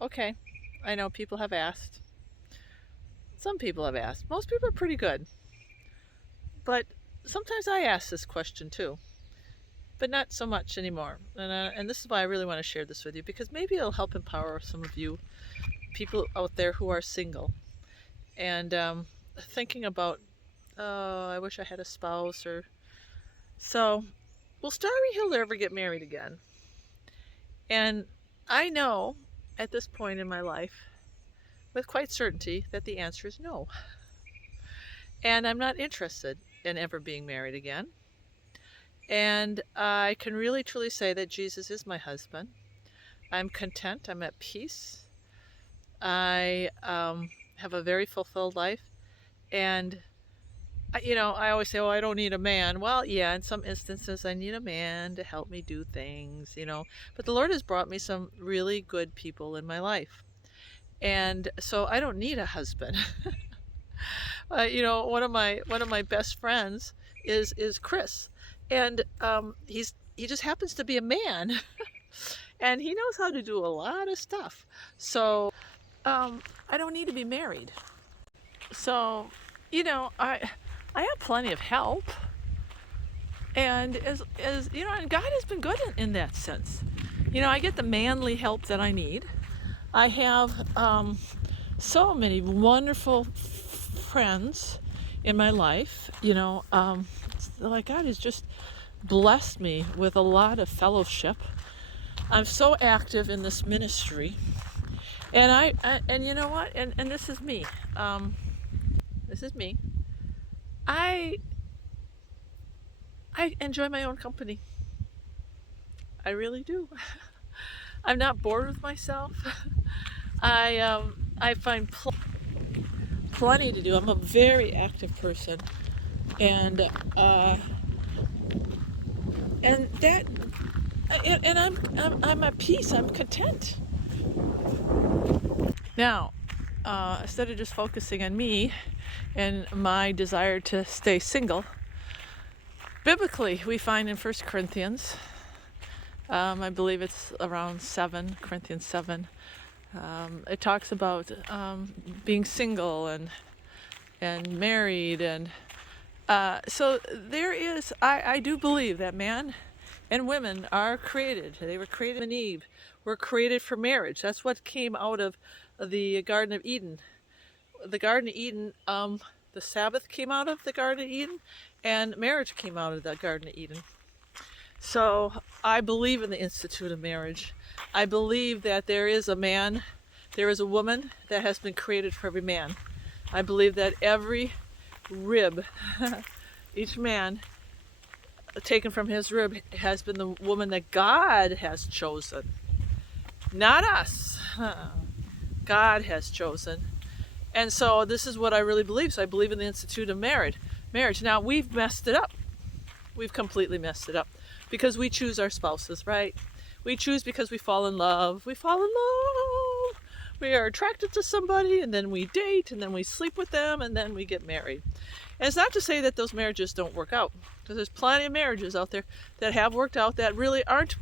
Okay, I know people have asked. Some people have asked. Most people are pretty good. But sometimes I ask this question too, but not so much anymore. And this is why I really want to share this with you because maybe it'll help empower some of you people out there who are single and thinking about, oh, I wish I had a spouse or so. Will Starry Hill ever get married again? And I know at this point in my life with quite certainty that the answer is no. And I'm not interested in ever being married again. And I can really truly say that Jesus is my husband. I'm content. I'm at peace. I have a very fulfilled life. And, I always say, oh, I don't need a man. Well, yeah, in some instances, I need a man to help me do things. But the Lord has brought me some really good people in my life. And so I don't need a husband. One of my best friends is Chris, and he just happens to be a man, and he knows how to do a lot of stuff. So I don't need to be married. So I have plenty of help, and and God has been good in that sense. I get the manly help that I need. I have so many wonderful friends in my life. Like God has just blessed me with a lot of fellowship. I'm so active in this ministry, and and you know what? And this is me. This is me. I I enjoy my own company. I really do. I'm not bored with myself. I find plenty to do. I'm a very active person, and uh, and that and I'm at peace. I'm content. Now, instead of just focusing on me and my desire to stay single, biblically we find in 1 Corinthians, I believe it's around 7 Corinthians 7. It talks about being single and married, and so there is. I do believe that man and women are created. They were created in Eve. Were created for marriage. That's what came out of the Garden of Eden. The Garden of Eden. The Sabbath came out of the Garden of Eden, and marriage came out of the Garden of Eden. So I believe in the institute of marriage. I believe that there is a man, there is a woman that has been created for every man. I believe that every rib, each man taken from his rib, has been the woman that God has chosen. Not us. God has chosen. And so this is what I really believe. So I believe in the institute of marriage. Now we've messed it up. We've completely messed it up because we choose our spouses, right? We choose because we fall in love. We fall in love. We are attracted to somebody, and then we date, and then we sleep with them, and then we get married. And it's not to say that those marriages don't work out, because there's plenty of marriages out there that have worked out that really aren't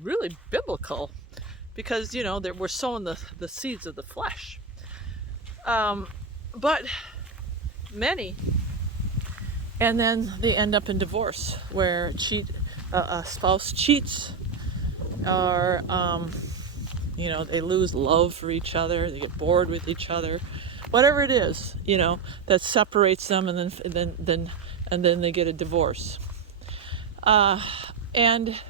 really biblical, because we're sowing the seeds of the flesh. But many, and then they end up in divorce, where a spouse cheats, or they lose love for each other, they get bored with each other, whatever it is, that separates them, and then they get a divorce. And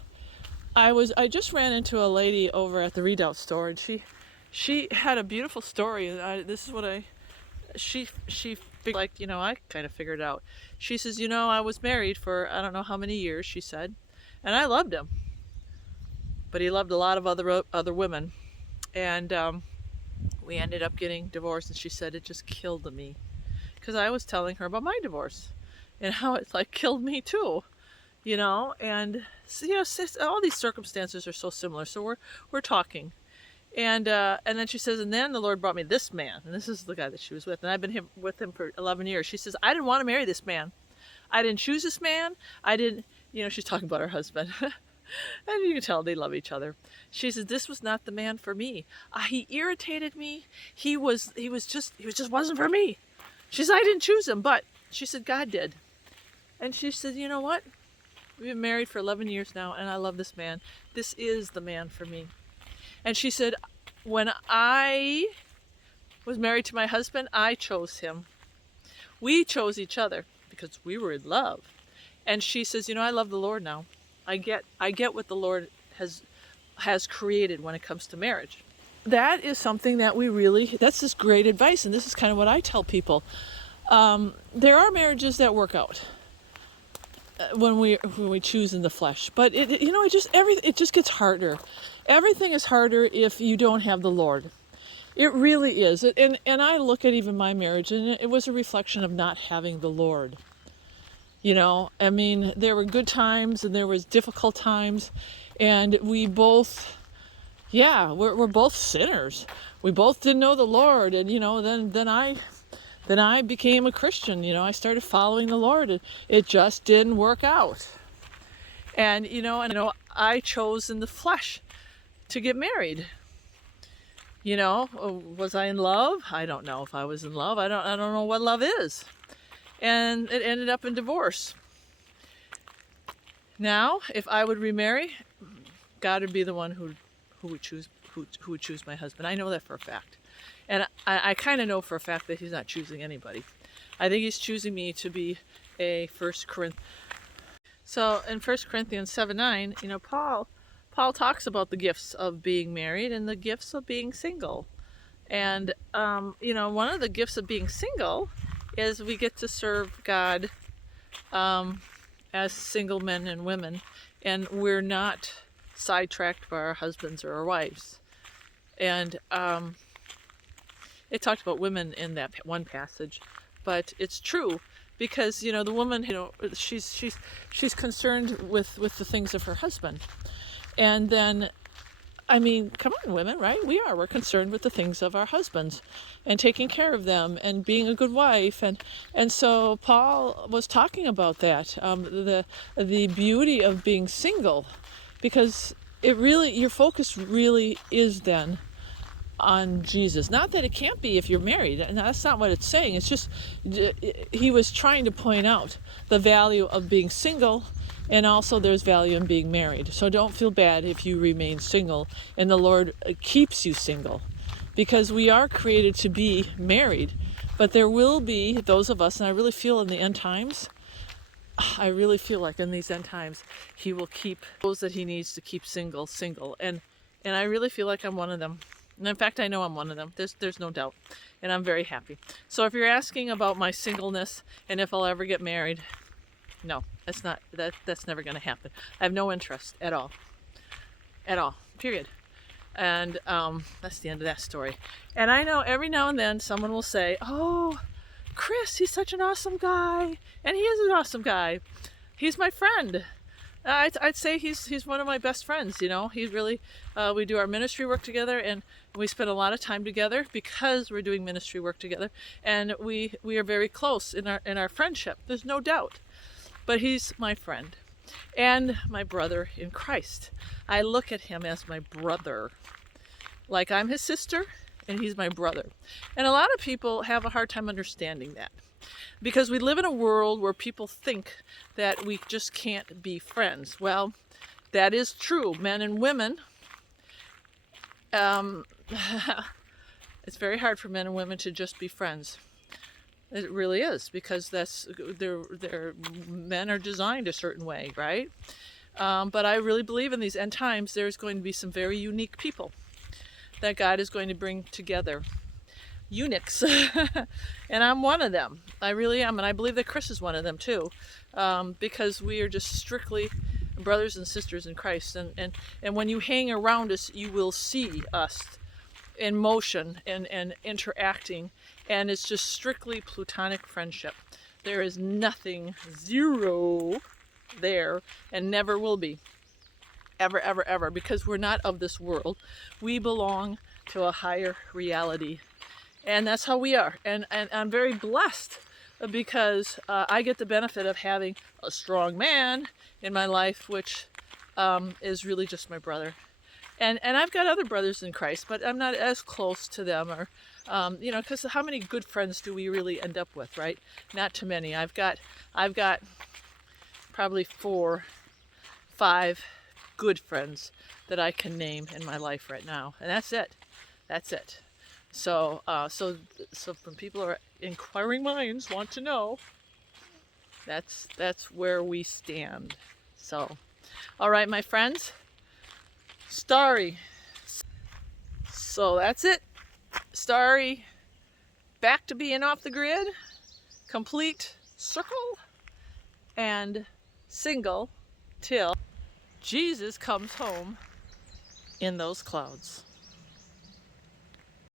I just ran into a lady over at the Redoubt store, and she had a beautiful story. This is what she like, I kind of figured out. She says, I was married for I don't know how many years, she said, and I loved him, but he loved a lot of other women, and we ended up getting divorced. And she said it just killed me, because I was telling her about my divorce and how it like killed me too, and all these circumstances are so similar. So we're talking, and then she says, and then the Lord brought me this man, and this is the guy that she was with, and I've been with him for 11 years. She says, I didn't want to marry this man. I didn't choose this man. I didn't, she's talking about her husband. And you can tell they love each other. She said, this was not the man for me. He irritated me. He just wasn't for me. She said, I didn't choose him, but she said, God did. And she said, you know what? We've been married for 11 years now, and I love this man. This is the man for me. And she said, when I was married to my husband, I chose him. We chose each other because we were in love. And she says, you know, I love the Lord now. I get what the Lord has created when it comes to marriage. That is something that that's just great advice. And this is kind of what I tell people. There are marriages that work out when we choose in the flesh, but it just gets harder. Everything is harder if you don't have the Lord. It really is. And I look at even my marriage, and it was a reflection of not having the Lord. You know, I mean, there were good times and there was difficult times, and we both, we're both sinners. We both didn't know the Lord, and then I became a Christian. I started following the Lord, and it just didn't work out. And I chose in the flesh to get married. Was I in love? I don't know if I was in love. I don't know what love is. And it ended up in divorce. Now, if I would remarry, God would be the one who would choose my husband. I know that for a fact. And I kind of know for a fact that he's not choosing anybody. I think he's choosing me to be a 1 Corinthians. So in 1 Corinthians 7:9, Paul talks about the gifts of being married and the gifts of being single. And, one of the gifts of being single is we get to serve God as single men and women, and we're not sidetracked by our husbands or our wives. And it talked about women in that one passage, but it's true because the woman, she's concerned with the things of her husband, and then come on, women, right? We're concerned with the things of our husbands and taking care of them and being a good wife. And so Paul was talking about that, the beauty of being single, because your focus really is then on Jesus. Not that it can't be if you're married, and that's not what it's saying. It's just, he was trying to point out the value of being single, and also there's value in being married. So don't feel bad if you remain single and the Lord keeps you single, because we are created to be married. But there will be those of us, and I really feel in the end times, in these end times, he will keep those that he needs to keep single. And I really feel like I'm one of them. And in fact, I know I'm one of them. There's no doubt. And I'm very happy. So if you're asking about my singleness and if I'll ever get married, no, that's never going to happen. I have no interest at all. Period. And that's the end of that story. And I know every now and then someone will say, oh, Chris, he's such an awesome guy. And he is an awesome guy. He's my friend. I'd say he's one of my best friends. He really, we do our ministry work together, and we spend a lot of time together because we're doing ministry work together, and we are very close in our friendship. There's no doubt. But he's my friend and my brother in Christ. I look at him as my brother, like I'm his sister and he's my brother. And a lot of people have a hard time understanding that, because we live in a world where people think that we just can't be friends. Well, that is true. Men and women, it's very hard for men and women to just be friends. It really is, because their men are designed a certain way, right? But I really believe in these end times there's going to be some very unique people that God is going to bring together. Eunuchs. And I'm one of them. I really am. And I believe that Chris is one of them too. Because we are just strictly brothers and sisters in Christ. And when you hang around us, you will see us in motion and interacting. And it's just strictly platonic friendship. There is nothing, zero there, and never will be. Ever, ever, ever. Because we're not of this world. We belong to a higher reality. And that's how we are. And I'm very blessed because I get the benefit of having a strong man in my life, which is really just my brother. And I've got other brothers in Christ, but I'm not as close to them, or because how many good friends do we really end up with, right? Not too many. I've got probably 4, 5 good friends that I can name in my life right now, and that's it. That's it. So when people are inquiring minds want to know, that's where we stand. So, all right, my friends, Starry. So that's it. Starry, back to being off the grid, complete circle, and single till Jesus comes home in those clouds.